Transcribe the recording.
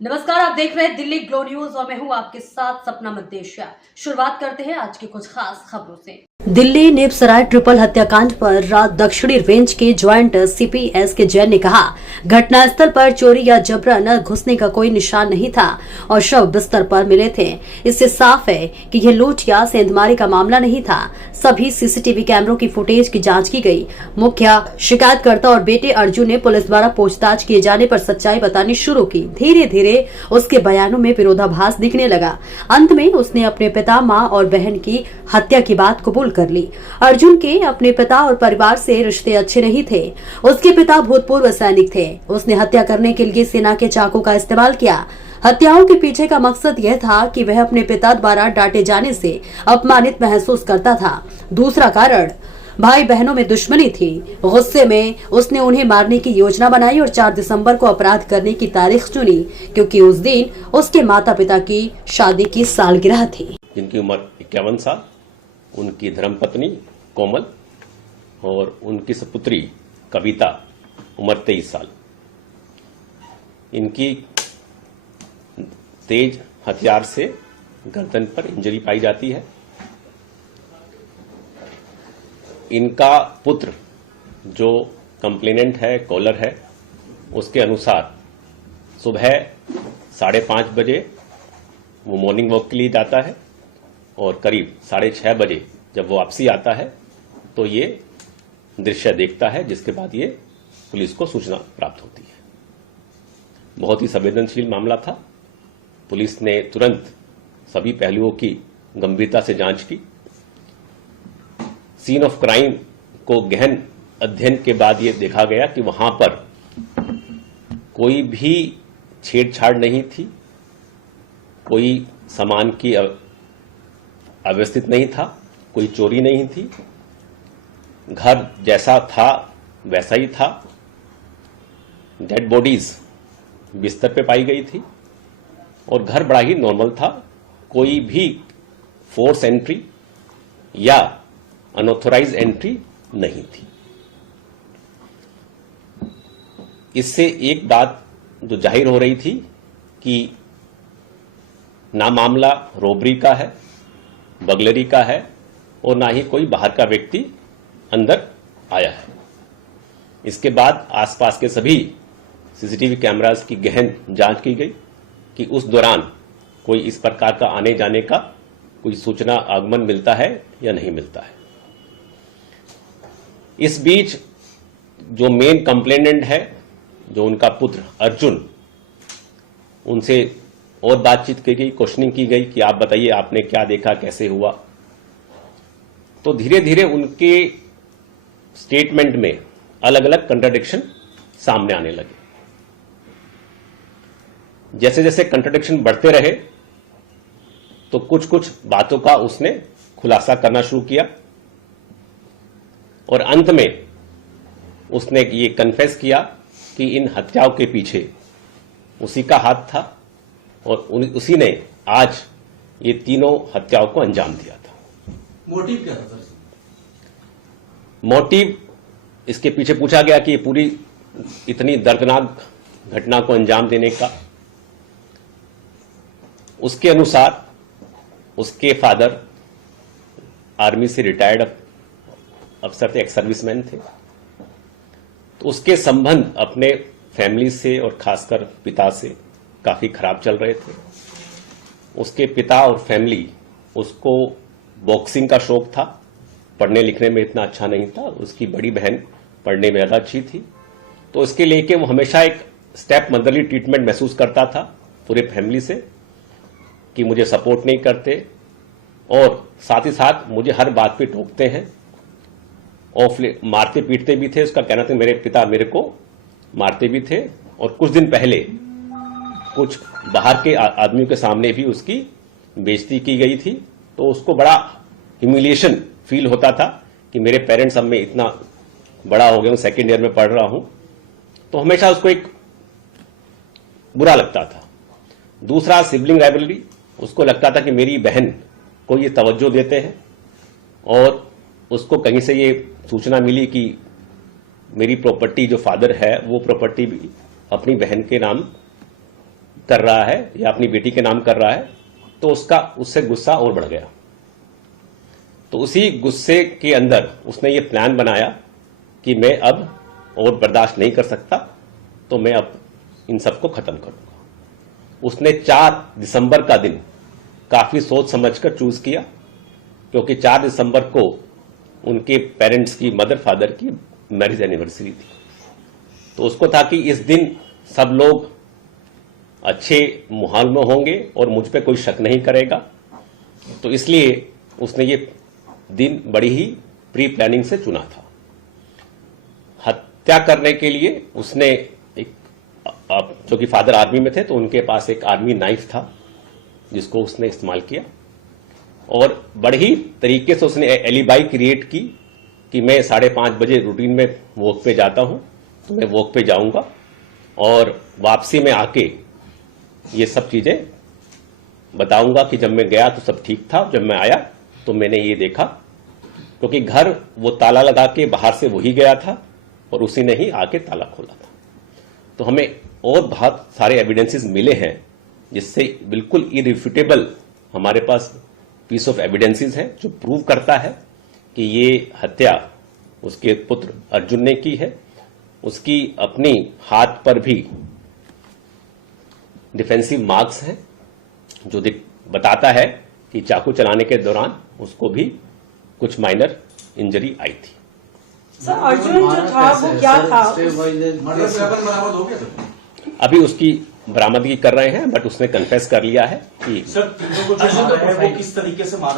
नमस्कार, आप देख रहे हैं दिल्ली ग्लो न्यूज और मैं हूं आपके साथ सपना मद्देशिया। शुरुआत करते हैं आज की कुछ खास खबरों से। दिल्ली नेपसराय ट्रिपल हत्याकांड पर दक्षिणी रेंज के ज्वाइंट सीपी एस.के. जैन ने कहा, घटनास्थल पर चोरी या जबरन घुसने का कोई निशान नहीं था और शव बिस्तर पर मिले थे। इससे साफ है कि यह लूट या सेंधमारी का मामला नहीं था। सभी सीसीटीवी कैमरों की फुटेज की जांच की गई। मुख्य शिकायतकर्ता और बेटे अर्जुन ने पुलिस द्वारा पूछताछ किए जाने पर सच्चाई बतानी शुरू की। धीरे धीरे उसके बयानों में विरोधाभास दिखने लगा। अंत में उसने अपने पिता, मां और बहन की हत्या की बात कबूल कर ली। अर्जुन के अपने पिता और परिवार से रिश्ते अच्छे नहीं थे। उसके पिता भूतपूर्व सैनिक थे। उसने हत्या करने के लिए सेना के चाकू का इस्तेमाल किया। हत्याओं के पीछे का मकसद यह था कि वह अपने पिता द्वारा डांटे जाने से अपमानित महसूस करता था। दूसरा कारण भाई बहनों में दुश्मनी थी। गुस्से में उसने उन्हें मारने की योजना बनाई और 4 दिसंबर को अपराध करने की तारीख चुनी, क्योंकि उस दिन उसके माता पिता की शादी की सालगिरह थी। जिनकी उम्र 51 साल, उनकी धर्मपत्नी कोमल और उनकी सपुत्री कविता उम्र 23 साल। इनकी तेज हथियार से गर्दन पर इंजरी पाई जाती है। इनका पुत्र जो कंप्लेनेंट है, कॉलर है, उसके अनुसार सुबह 5:30 बजे वो मॉर्निंग वॉक के लिए जाता है और करीब 6:30 बजे जब वो वापसी आता है तो ये दृश्य देखता है, जिसके बाद ये पुलिस को सूचना प्राप्त होती है। बहुत ही संवेदनशील मामला था। पुलिस ने तुरंत सभी पहलुओं की गंभीरता से जांच की। सीन ऑफ क्राइम को गहन अध्ययन के बाद ये देखा गया कि वहां पर कोई भी छेड़छाड़ नहीं थी, कोई सामान की अव्यवस्थित नहीं था, कोई चोरी नहीं थी। घर जैसा था वैसा ही था। डेड बॉडीज बिस्तर पे पाई गई थी और घर बड़ा ही नॉर्मल था। कोई भी फोर्स एंट्री या अनऑथोराइज एंट्री नहीं थी। इससे एक बात जो जाहिर हो रही थी कि ना मामला रॉबरी का है, बगलरी का है और ना ही कोई बाहर का व्यक्ति अंदर आया है। इसके बाद आसपास के सभी सीसीटीवी कैमरास की गहन जांच की गई कि उस दौरान कोई इस प्रकार का आने जाने का कोई सूचना आगमन मिलता है या नहीं मिलता है। इस बीच जो मेन कंप्लेनेंट है, जो उनका पुत्र अर्जुन, उनसे और बातचीत की गई, क्वेश्चनिंग की गई कि आप बताइए आपने क्या देखा, कैसे हुआ। तो धीरे धीरे उनके स्टेटमेंट में अलग अलग कंट्राडिक्शन सामने आने लगे। जैसे जैसे कंट्राडिक्शन बढ़ते रहे तो कुछ कुछ बातों का उसने खुलासा करना शुरू किया और अंत में उसने ये कन्फेस किया कि इन हत्याओं के पीछे उसी का हाथ था और उसी ने आज ये तीनों हत्याओं को अंजाम दिया था। मोटिव क्या था सर? मोटिव इसके पीछे पूछा गया कि पूरी इतनी दर्दनाक घटना को अंजाम देने का, उसके अनुसार उसके फादर आर्मी से रिटायर्ड अफसर थे, एक्स सर्विसमैन थे। तो उसके संबंध अपने फैमिली से और खासकर पिता से काफी खराब चल रहे थे। उसके पिता और फैमिली, उसको बॉक्सिंग का शौक था, पढ़ने लिखने में इतना अच्छा नहीं था। उसकी बड़ी बहन पढ़ने में ज्यादा अच्छी थी। तो इसके लेके वो हमेशा एक स्टेप मदरली ट्रीटमेंट महसूस करता था पूरे फैमिली से कि मुझे सपोर्ट नहीं करते और साथ ही साथ मुझे हर बात पे टोकते हैं और मारते पीटते भी थे। उसका कहना था मेरे पिता मेरे को मारते भी थे और कुछ दिन पहले कुछ बाहर के आदमियों के सामने भी उसकी बेइज्जती की गई थी। तो उसको बड़ा ह्यूमिलिएशन फील होता था कि मेरे पेरेंट्स अब मैं इतना बड़ा हो गया हूं, सेकेंड ईयर में पढ़ रहा हूं, तो हमेशा उसको एक बुरा लगता था। दूसरा सिबलिंग राइवलरी, उसको लगता था कि मेरी बहन को ये तवज्जो देते हैं और उसको कहीं से ये सूचना मिली कि मेरी प्रॉपर्टी जो फादर है वो प्रॉपर्टी भी अपनी बहन के नाम कर रहा है या अपनी बेटी के नाम कर रहा है, तो उससे गुस्सा और बढ़ गया। तो उसी गुस्से के अंदर उसने ये प्लान बनाया कि मैं अब और बर्दाश्त नहीं कर सकता, तो मैं अब इन सबको खत्म करूंगा। उसने 4 दिसंबर का दिन काफी सोच समझकर चूज किया, क्योंकि 4 दिसंबर को उनके पेरेंट्स की, मदर फादर की मैरिज एनिवर्सरी थी। तो उसको था कि इस दिन सब लोग अच्छे माहौल में होंगे और मुझ पे कोई शक नहीं करेगा। तो इसलिए उसने ये दिन बड़ी ही प्री प्लानिंग से चुना था। हत्या करने के लिए उसने जो कि फादर आर्मी में थे, तो उनके पास एक आर्मी नाइफ था जिसको उसने इस्तेमाल किया, और बड़े ही तरीके से उसने एलिबाई क्रिएट की कि मैं 5:30 बजे रूटीन में वॉक पे जाता हूं, तो मैं वॉक पे जाऊंगा और वापसी में आके ये सब चीजें बताऊंगा कि जब मैं गया तो सब ठीक था, जब मैं आया तो मैंने ये देखा, क्योंकि घर वो ताला लगा के बाहर से वही गया था और उसी ने ही आके ताला खोला था। तो हमें और बहुत सारे एविडेंसेस मिले हैं जिससे बिल्कुल इरिफ्यूटेबल हमारे पास पीस ऑफ एविडेंसेस है जो प्रूव करता है कि ये हत्या उसके पुत्र अर्जुन ने की है। उसकी अपनी हाथ पर भी डिफेंसिव मार्क्स हैं जो बताता है कि चाकू चलाने के दौरान उसको भी कुछ माइनर इंजरी आई थी। सर अर्जुन जो था वो क्या था? मर्डर से वेपन बरामद हो गया सर? अभी उसकी बरामदगी कर रहे हैं, बट उसने कन्फेस कर लिया है कि सर, वो किस तरीके से मारा